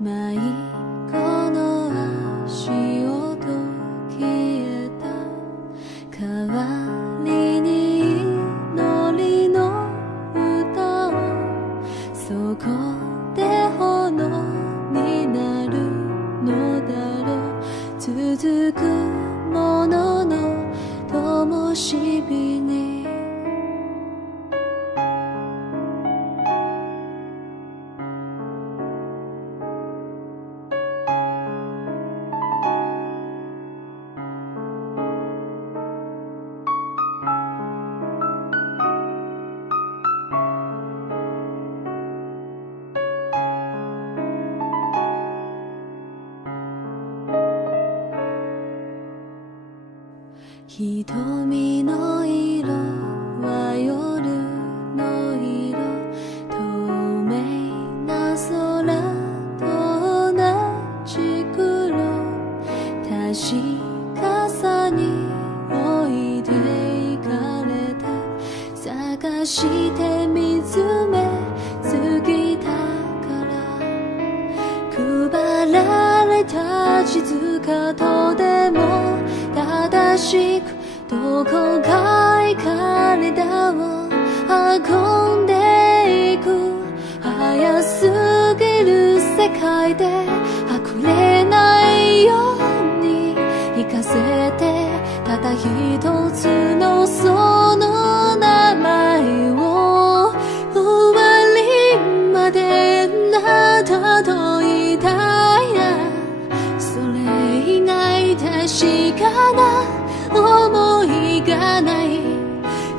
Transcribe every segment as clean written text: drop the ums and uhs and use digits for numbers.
迷子の足音消えた代わりに祈りの歌をそこで炎になるのだろう続くものの灯火に瞳の色は夜の色透明な空と同じ黒確かさに置いていかれた探して見つめ過ぎたから配られた地図かとでも正しくどこかへ体を運んでいく早すぎる世界ではぐれないように行かせてただ一つのその名前を終わりまでなたといたやそれ以外確かな思いがない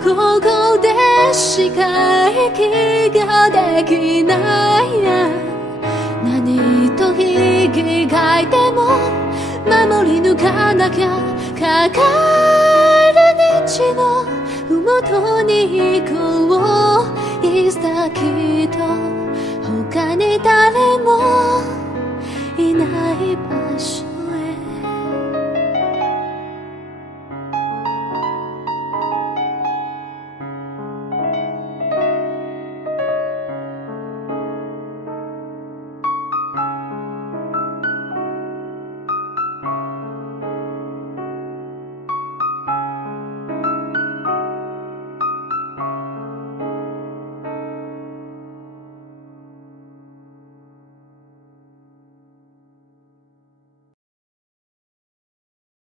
ここでしか息ができないや何と引き換えても守り抜かなきゃかかる道の麓に行こういつだきっと他に誰もいない場